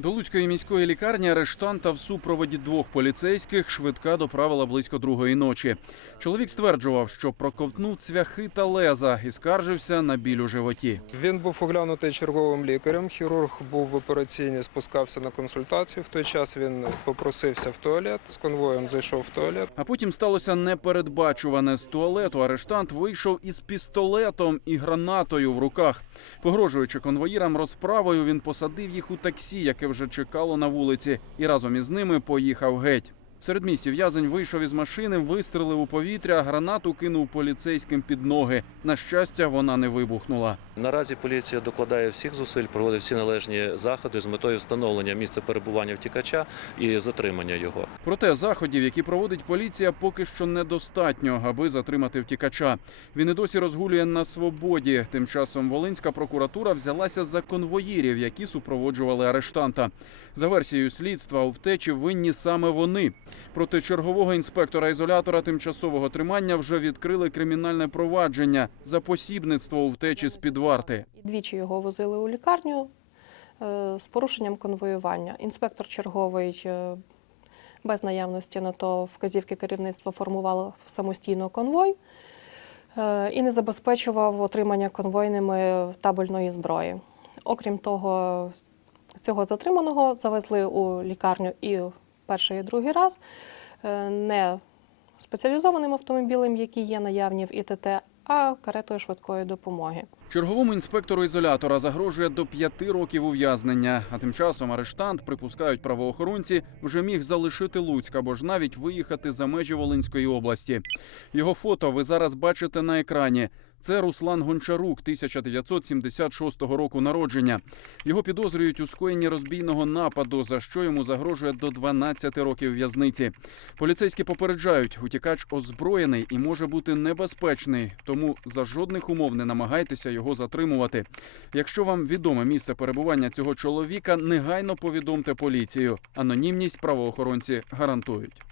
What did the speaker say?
До Луцької міської лікарні арештанта в супроводі двох поліцейських швидка доправила близько другої ночі. Чоловік стверджував, що проковтнув цвяхи та леза і скаржився на біль у животі. Він був оглянутий черговим лікарем. Хірург був в операційній, спускався на консультацію. В той час він попросився в туалет. З конвоєм зайшов в туалет. А потім сталося непередбачуване. З туалету арештант вийшов із пістолетом і гранатою в руках. Погрожуючи конвоїрам розправою, він посадив їх у таксі, яке вже чекало на вулиці, і разом із ними поїхав геть. В середмісті в'язень вийшов із машини, вистрелив у повітря, гранату кинув поліцейським під ноги. На щастя, вона не вибухнула. Наразі поліція докладає всіх зусиль, проводить всі належні заходи з метою встановлення місця перебування втікача і затримання його. Проте заходів, які проводить поліція, поки що недостатньо, аби затримати втікача. Він і досі розгулює на свободі. Тим часом Волинська прокуратура взялася за конвоїрів, які супроводжували арештанта. За версією слідства, у втечі винні саме вони. Проти чергового інспектора ізолятора тимчасового тримання вже відкрили кримінальне провадження за посібництво у втечі з під варти. Двічі його возили у лікарню е, з порушенням конвоювання. Інспектор черговий е, без наявності на то вказівки керівництва формував самостійно конвой е, і не забезпечував отримання конвойними табельної зброї. Окрім того, цього затриманого завезли у лікарню і перший і другий раз е, не спеціалізованим автомобілем, які є наявні в ІТТ, а каретою швидкої допомоги. Черговому інспектору ізолятора загрожує до п'яти років ув'язнення. А тим часом арештант, припускають правоохоронці, вже міг залишити Луцьк або ж навіть виїхати за межі Волинської області. Його фото ви зараз бачите на екрані. Це Руслан Гончарук, 1976 року народження. Його підозрюють у скоєнні розбійного нападу, за що йому загрожує до 12 років в'язниці. Поліцейські попереджають, утікач озброєний і може бути небезпечний, тому за жодних умов не намагайтеся його затримувати. Якщо вам відоме місце перебування цього чоловіка, негайно повідомте поліцію. Анонімність правоохоронці гарантують.